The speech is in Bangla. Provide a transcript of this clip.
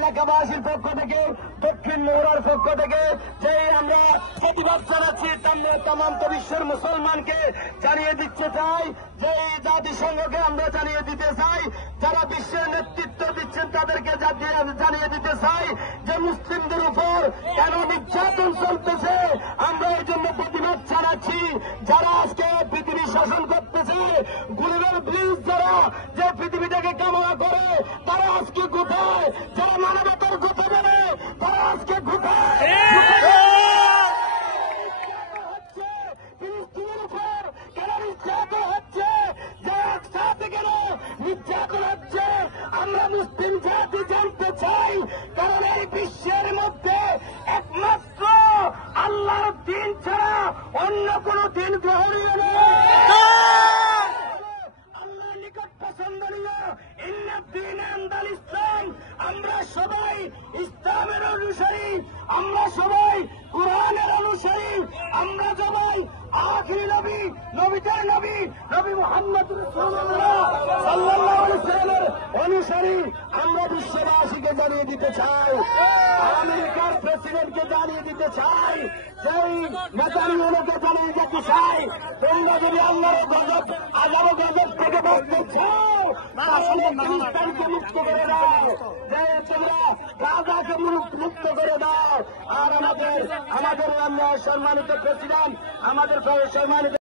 এলাকাবাসীর পক্ষ থেকে, দক্ষিণ মোহরার পক্ষ থেকে যে আমরা প্রতিবাদ জানাচ্ছি, তাম বিশ্বের মুসলমানকে জানিয়ে দিতে চাই, যে জাতিসংঘকে আমরা জানিয়ে দিতে চাই, যারা বিশ্বের নেতৃত্ব দিচ্ছেন তাদেরকে জানিয়ে দিতে চাই যে মুসলিমদের উপর কেন নির্যাতন চলতেছে। আমরা এই জন্য প্রতিবাদ জানাচ্ছি, যারা আজকে পৃথিবী শাসন করতেছে, গুলিবের ব্রিজ যারা যে পৃথিবীটাকে কামনা করে, তারা আজকে কোথায়? যারা মানবতার কথা বলে তারা আজকে কোথায়? ফিলিস্তিনের উপর কেন নির্যাতন হচ্ছে? যারা একসাথে কেন নির্যাতন হচ্ছে? আমরা মুসলিম জাতি জানতে চাই, কারণ এই বিশ্বের মধ্যে একমাত্র আল্লাহর দিন ছাড়া অন্য কোন দিন গ্রহণীয় নয়। আল্লাহর নিকট পছন্দনীয় ইন্নাদ্দীন ইনদাল ইসলাম। আমরা সবাই ইসলামের অনুসারী, আমরা সবাই কোরআনের অনুসারী, আমরা সবাই আখিরি নবী, নবীদের নবী, নবী মুহাম্মদ রাসূলুল্লাহ সাল্লাল্লাহু আলাইহি ওয়াসাল্লামের অনুসারী। আমরা বিশ্ববাসীকে জানিয়ে দিতে চাই, আমেরিকার প্রেসিডেন্টকে জানিয়ে দিতে চাই, সেই নেতানিয়াহুকে জানিয়ে দিতে চাই, তোমরা যদি আল্লাহর গজব, আযাব গজব থেকে বাঁচতে চাও তাহলে খ্রিস্টানকে মুক্ত করে দাও, যে তোমরা গাজাকে মুক্ত করে দাও। আর আমাদের সম্মানিত প্রেসিডেন্ট, আমাদের সম্মানিত